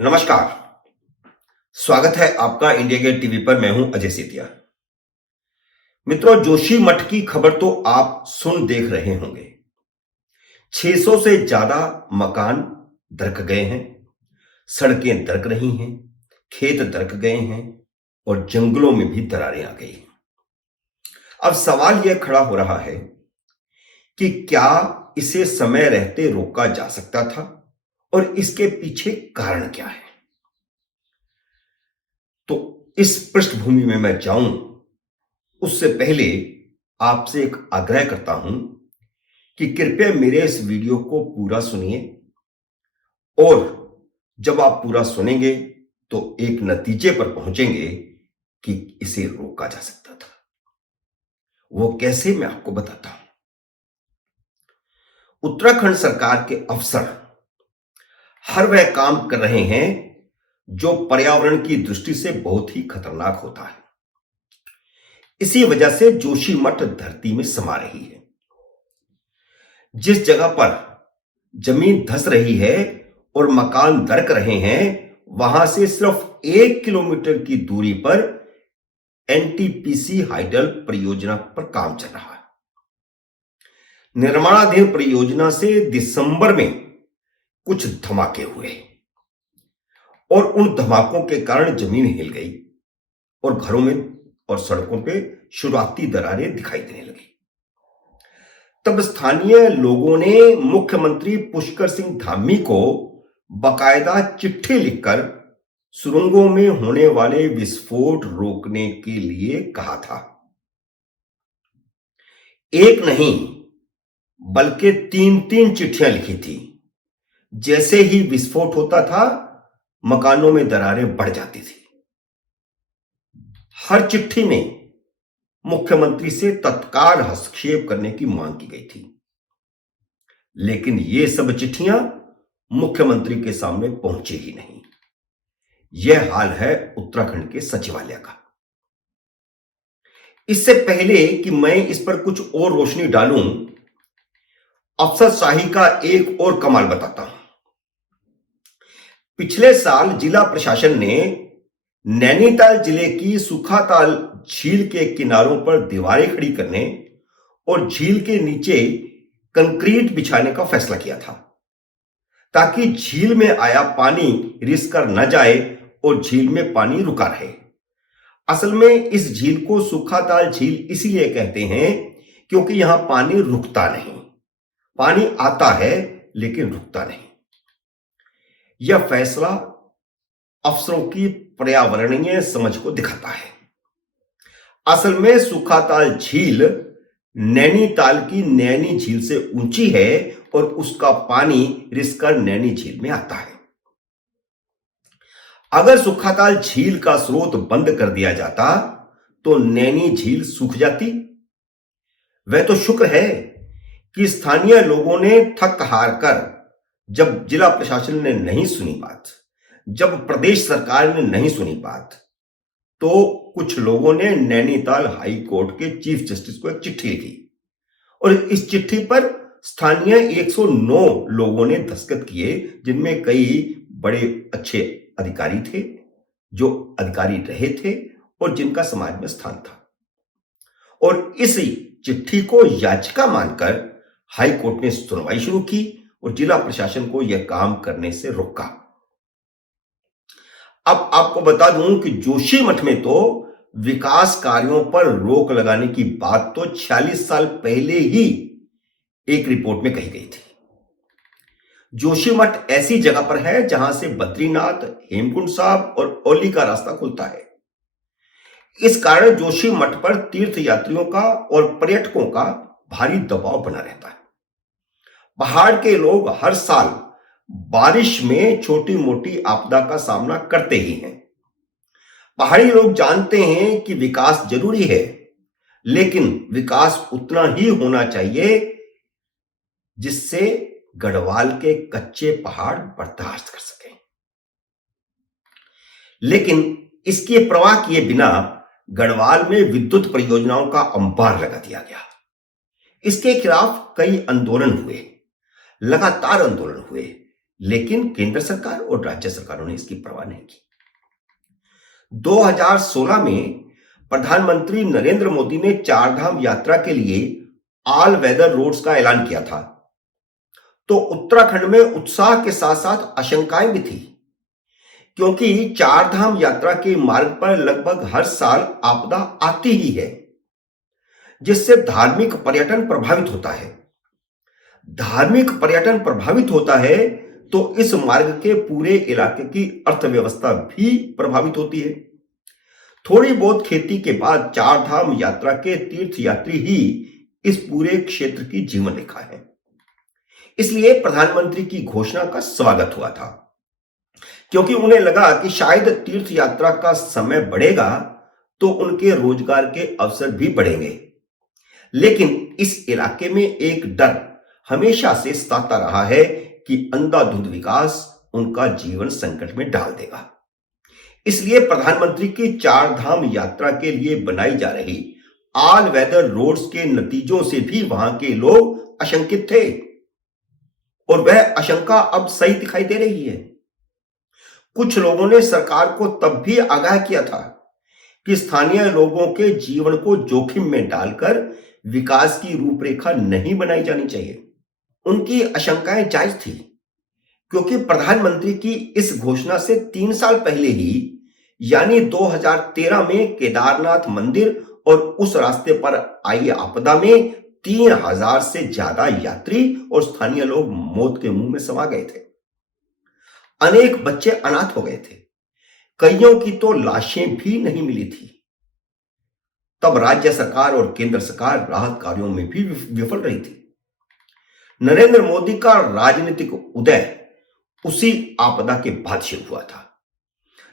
नमस्कार। स्वागत है आपका इंडिया गेट टीवी पर। मैं हूं अजय सेतिया। मित्रों, जोशी मठ की खबर तो आप सुन देख रहे होंगे। 600 से ज्यादा मकान दरक गए हैं, सड़कें दरक रही हैं, खेत दरक गए हैं और जंगलों में भी दरारें आ गई हैं। अब सवाल यह खड़ा हो रहा है कि क्या इसे समय रहते रोका जा सकता था और इसके पीछे कारण क्या है। तो इस पृष्ठभूमि में मैं जाऊं उससे पहले आपसे एक आग्रह करता हूं कि कृपया मेरे इस वीडियो को पूरा सुनिए और जब आप पूरा सुनेंगे तो एक नतीजे पर पहुंचेंगे कि इसे रोका जा सकता था। वो कैसे, मैं आपको बताता हूं। उत्तराखंड सरकार के अफसर हर वह काम कर रहे हैं जो पर्यावरण की दृष्टि से बहुत ही खतरनाक होता है। इसी वजह से जोशीमठ धरती में समा रही है। जिस जगह पर जमीन धंस रही है और मकान दरक रहे हैं, वहां से सिर्फ 1 किलोमीटर की दूरी पर एनटीपीसी हाइडल परियोजना पर काम चल रहा है। निर्माणाधीन परियोजना से दिसंबर में कुछ धमाके हुए और उन धमाकों के कारण जमीन हिल गई और घरों में और सड़कों पे शुरुआती दरारें दिखाई देने लगी। तब स्थानीय लोगों ने मुख्यमंत्री पुष्कर सिंह धामी को बाकायदा चिट्ठी लिखकर सुरंगों में होने वाले विस्फोट रोकने के लिए कहा था। एक नहीं बल्कि 3-3 चिट्ठियां लिखी थी। जैसे ही विस्फोट होता था, मकानों में दरारें बढ़ जाती थी। हर चिट्ठी में मुख्यमंत्री से तत्काल हस्तक्षेप करने की मांग की गई थी, लेकिन ये सब चिट्ठियां मुख्यमंत्री के सामने पहुंची ही नहीं। यह हाल है उत्तराखंड के सचिवालय का। इससे पहले कि मैं इस पर कुछ और रोशनी डालूं, अफसरशाही का एक और कमाल बताता हूं। पिछले साल जिला प्रशासन ने नैनीताल जिले की सुखाताल झील के किनारों पर दीवारें खड़ी करने और झील के नीचे कंक्रीट बिछाने का फैसला किया था, ताकि झील में आया पानी रिस कर न जाए और झील में पानी रुका रहे। असल में इस झील को सुखाताल झील इसलिए कहते हैं क्योंकि यहां पानी रुकता नहीं। पानी आता है लेकिन रुकता नहीं। यह फैसला अफसरों की पर्यावरणीय समझ को दिखाता है। असल में सुखाताल झील नैनीताल की नैनी झील से ऊंची है और उसका पानी रिसकर नैनी झील में आता है। अगर सुखाताल झील का स्रोत बंद कर दिया जाता तो नैनी झील सूख जाती। वह तो शुक्र है कि स्थानीय लोगों ने थक हार कर, जब जिला प्रशासन ने नहीं सुनी बात, जब प्रदेश सरकार ने नहीं सुनी बात, तो कुछ लोगों ने नैनीताल हाई कोर्ट के चीफ जस्टिस को एक चिट्ठी लिखी और इस चिट्ठी पर स्थानीय 109 लोगों ने दस्तखत किए, जिनमें कई बड़े अच्छे अधिकारी थे, जो अधिकारी रहे थे और जिनका समाज में स्थान था। और इस चिट्ठी को याचिका मानकर हाई कोर्ट ने सुनवाई शुरू की और जिला प्रशासन को यह काम करने से रोका। अब आपको बता दूं कि जोशीमठ में तो विकास कार्यों पर रोक लगाने की बात तो 46 साल पहले ही एक रिपोर्ट में कही गई थी। जोशीमठ ऐसी जगह पर है जहां से बद्रीनाथ, हेमकुंड साहब और औली का रास्ता खुलता है। इस कारण जोशीमठ पर तीर्थ यात्रियों का और पर्यटकों का भारी दबाव बना रहता है। पहाड़ के लोग हर साल बारिश में छोटी मोटी आपदा का सामना करते ही हैं। पहाड़ी लोग जानते हैं कि विकास जरूरी है, लेकिन विकास उतना ही होना चाहिए जिससे गढ़वाल के कच्चे पहाड़ बर्दाश्त कर सकें। लेकिन इसकी परवाह किए बिना गढ़वाल में विद्युत परियोजनाओं का अंबार लगा दिया गया। इसके खिलाफ कई आंदोलन हुए, लगातार आंदोलन हुए, लेकिन केंद्र सरकार और राज्य सरकारों ने इसकी परवाह नहीं की। 2016 में प्रधानमंत्री नरेंद्र मोदी ने चारधाम यात्रा के लिए ऑल वेदर रोड्स का ऐलान किया था, तो उत्तराखंड में उत्साह के साथ साथ आशंकाएं भी थी, क्योंकि चारधाम यात्रा के मार्ग पर लगभग हर साल आपदा आती ही है, जिससे धार्मिक पर्यटन प्रभावित होता है। धार्मिक पर्यटन प्रभावित होता है तो इस मार्ग के पूरे इलाके की अर्थव्यवस्था भी प्रभावित होती है। थोड़ी बहुत खेती के बाद चारधाम यात्रा के तीर्थयात्री ही इस पूरे क्षेत्र की जीवन रेखा है। इसलिए प्रधानमंत्री की घोषणा का स्वागत हुआ था, क्योंकि उन्हें लगा कि शायद तीर्थ यात्रा का समय बढ़ेगा तो उनके रोजगार के अवसर भी बढ़ेंगे। लेकिन इस इलाके में एक डर हमेशा से सताता रहा है कि अंधाधुंध विकास उनका जीवन संकट में डाल देगा। इसलिए प्रधानमंत्री की चारधाम यात्रा के लिए बनाई जा रही ऑल वेदर रोड्स के नतीजों से भी वहां के लोग आशंकित थे, और वह आशंका अब सही दिखाई दे रही है। कुछ लोगों ने सरकार को तब भी आगाह किया था कि स्थानीय लोगों के जीवन को जोखिम में डालकर विकास की रूपरेखा नहीं बनाई जानी चाहिए। उनकी आशंकाएं जायज थी, क्योंकि प्रधानमंत्री की इस घोषणा से 3 साल पहले ही, यानी 2013 में केदारनाथ मंदिर और उस रास्ते पर आई आपदा में 3000 से ज्यादा यात्री और स्थानीय लोग मौत के मुंह में समा गए थे। अनेक बच्चे अनाथ हो गए थे, कईयों की तो लाशें भी नहीं मिली थी। तब राज्य सरकार और केंद्र सरकार राहत कार्यों में भी विफल रही थी। नरेंद्र मोदी का राजनीतिक उदय उसी आपदा के बाद शुरू हुआ था,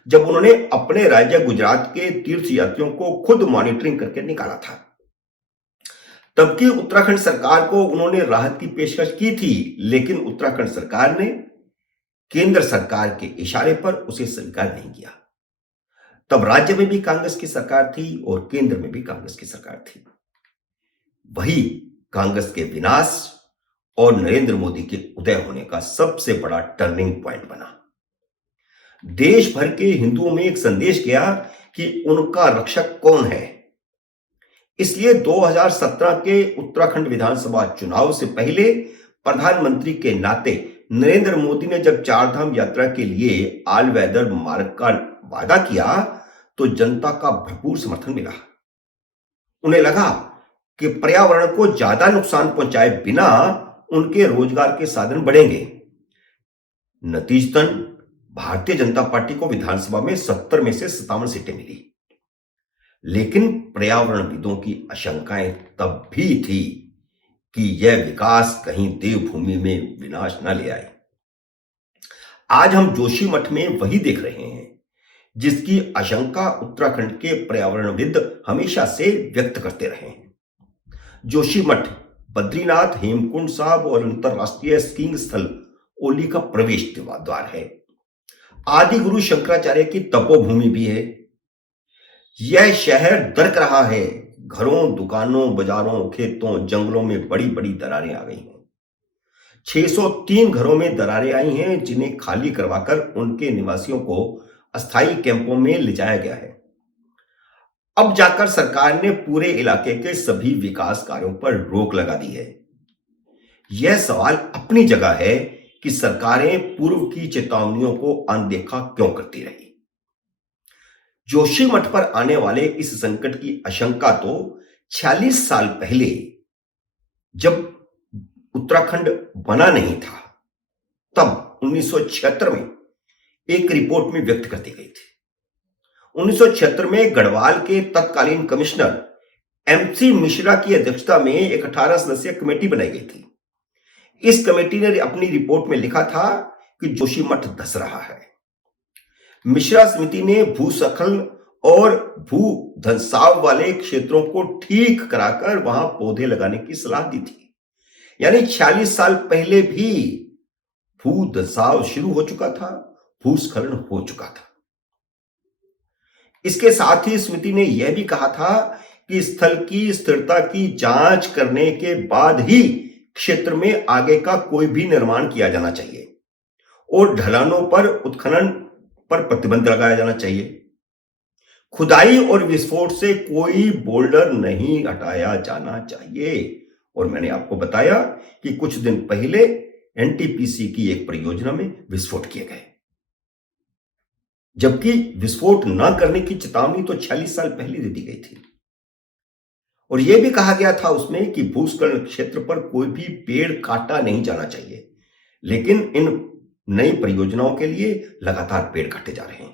जब उन्होंने अपने राज्य गुजरात के तीर्थयात्रियों को खुद मॉनिटरिंग करके निकाला था। तब की उत्तराखंड सरकार को उन्होंने राहत की पेशकश की थी, लेकिन उत्तराखंड सरकार ने केंद्र सरकार के इशारे पर उसे स्वीकार नहीं किया। तब राज्य में भी कांग्रेस की सरकार थी और केंद्र में भी कांग्रेस की सरकार थी। वही कांग्रेस के विनाश और नरेंद्र मोदी के उदय होने का सबसे बड़ा टर्निंग पॉइंट बना। देश भर के हिंदुओं में एक संदेश गया कि उनका रक्षक कौन है। इसलिए 2017 के उत्तराखंड विधानसभा चुनाव से पहले प्रधानमंत्री के नाते नरेंद्र मोदी ने जब चारधाम यात्रा के लिए ऑल वेदर मार्ग का वादा किया तो जनता का भरपूर समर्थन मिला। उन्हें लगा कि पर्यावरण को ज्यादा नुकसान पहुंचाए बिना उनके रोजगार के साधन बढ़ेंगे। नतीजतन भारतीय जनता पार्टी को विधानसभा में 70 में से 57 सीटें मिली। लेकिन पर्यावरणविदों की आशंकाएं तब भी थी कि यह विकास कहीं देवभूमि में विनाश न ले आए। आज हम जोशीमठ में वही देख रहे हैं जिसकी आशंका उत्तराखंड के पर्यावरणविद हमेशा से व्यक्त करते रहे हैं। जोशीमठ बद्रीनाथ, हेमकुंड साहब और अंतरराष्ट्रीय स्कीइंग स्थल ओली का प्रवेश द्वार है। आदि गुरु शंकराचार्य की तपोभूमि भी है। यह शहर दरक रहा है। घरों, दुकानों, बाजारों, खेतों, जंगलों में बड़ी बड़ी दरारें आ गई हैं। 603 घरों में दरारें आई हैं, जिन्हें खाली करवाकर उनके निवासियों को अस्थायी कैंपों में ले जाया गया है। अब जाकर सरकार ने पूरे इलाके के सभी विकास कार्यों पर रोक लगा दी है। यह सवाल अपनी जगह है कि सरकारें पूर्व की चेतावनियों को अनदेखा क्यों करती रही। जोशीमठ पर आने वाले इस संकट की आशंका तो 46 साल पहले, जब उत्तराखंड बना नहीं था, तब 1976 में एक रिपोर्ट में व्यक्त कर दी गई थी। 1976 में गढ़वाल के तत्कालीन कमिश्नर एमसी मिश्रा की अध्यक्षता में एक 18 सदस्यीय कमेटी बनाई गई थी। इस कमेटी ने अपनी रिपोर्ट में लिखा था कि जोशीमठ धंस रहा है। मिश्रा समिति ने भूस्खलन और भू धंसाव वाले क्षेत्रों को ठीक कराकर वहां पौधे लगाने की सलाह दी थी। यानी 46 साल पहले भी भू धंसाव शुरू हो चुका था, भूस्खलन हो चुका था। इसके साथ ही समिति ने यह भी कहा था कि स्थल की स्थिरता की जांच करने के बाद ही क्षेत्र में आगे का कोई भी निर्माण किया जाना चाहिए और ढलानों पर उत्खनन पर प्रतिबंध लगाया जाना चाहिए। खुदाई और विस्फोट से कोई बोल्डर नहीं हटाया जाना चाहिए। और मैंने आपको बताया कि कुछ दिन पहले एनटीपीसी की एक परियोजना में विस्फोट किए गए, जबकि विस्फोट न करने की चेतावनी तो 46 साल पहले दे दी गई थी। और यह भी कहा गया था उसमें कि भूस्खलन क्षेत्र पर कोई भी पेड़ काटा नहीं जाना चाहिए, लेकिन इन नई परियोजनाओं के लिए लगातार पेड़ काटे जा रहे हैं।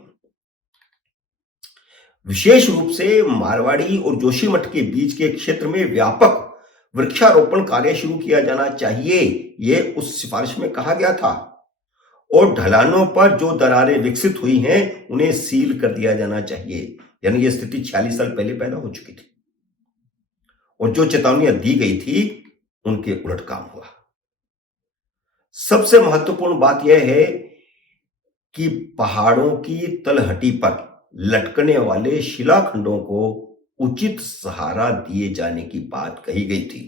विशेष रूप से मारवाड़ी और जोशीमठ के बीच के क्षेत्र में व्यापक वृक्षारोपण कार्य शुरू किया जाना चाहिए, यह उस सिफारिश में कहा गया था। और ढलानों पर जो दरारें विकसित हुई हैं उन्हें सील कर दिया जाना चाहिए। यानी यह स्थिति 46 साल पहले पैदा हो चुकी थी और जो चेतावनियां दी गई थी उनके उलट काम हुआ। सबसे महत्वपूर्ण बात यह है कि पहाड़ों की तलहटी पर लटकने वाले शिलाखंडों को उचित सहारा दिए जाने की बात कही गई थी।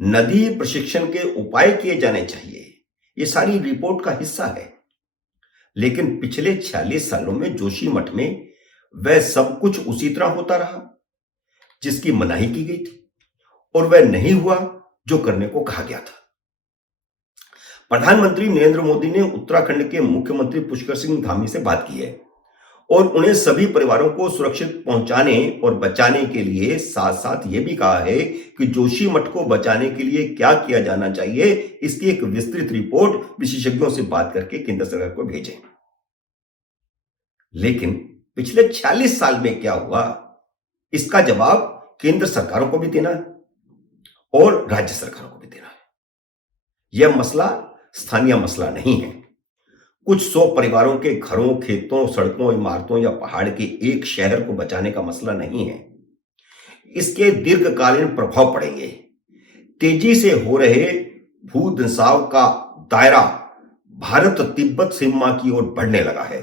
नदी प्रशिक्षण के उपाय किए जाने चाहिए, यह सारी रिपोर्ट का हिस्सा है। लेकिन पिछले 46 सालों में जोशीमठ में वह सब कुछ उसी तरह होता रहा जिसकी मनाही की गई थी, और वह नहीं हुआ जो करने को कहा गया था। प्रधानमंत्री नरेंद्र मोदी ने उत्तराखंड के मुख्यमंत्री पुष्कर सिंह धामी से बात की है और उन्हें सभी परिवारों को सुरक्षित पहुंचाने और बचाने के लिए साथ साथ यह भी कहा है कि जोशीमठ को बचाने के लिए क्या किया जाना चाहिए, इसकी एक विस्तृत रिपोर्ट विशेषज्ञों से बात करके केंद्र सरकार को भेजें। लेकिन पिछले 46 साल में क्या हुआ, इसका जवाब केंद्र सरकारों को भी देना है और राज्य सरकारों को भी देना है। यह मसला स्थानीय मसला नहीं है। कुछ 100 परिवारों के घरों, खेतों, सड़कों, इमारतों या पहाड़ के एक शहर को बचाने का मसला नहीं है। इसके दीर्घकालीन प्रभाव पड़ेंगे। तेजी से हो रहे भूधंसाव का दायरा भारत तिब्बत सीमा की ओर बढ़ने लगा है।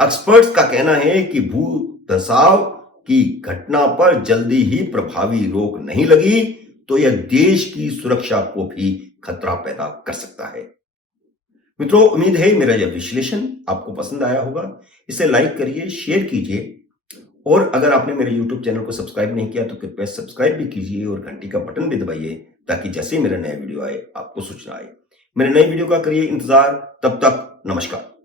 एक्सपर्ट्स का कहना है कि भूधंसाव की घटना पर जल्दी ही प्रभावी रोक नहीं लगी तो यह देश की सुरक्षा को भी खतरा पैदा कर सकता है। मित्रों, उम्मीद है मेरा यह विश्लेषण आपको पसंद आया होगा। इसे लाइक करिए, शेयर कीजिए और अगर आपने मेरे YouTube चैनल को सब्सक्राइब नहीं किया तो कृपया सब्सक्राइब भी कीजिए और घंटी का बटन भी दबाइए ताकि जैसे ही मेरा नया वीडियो आए आपको सूचना आए। मेरे नए वीडियो का करिए इंतजार। तब तक नमस्कार।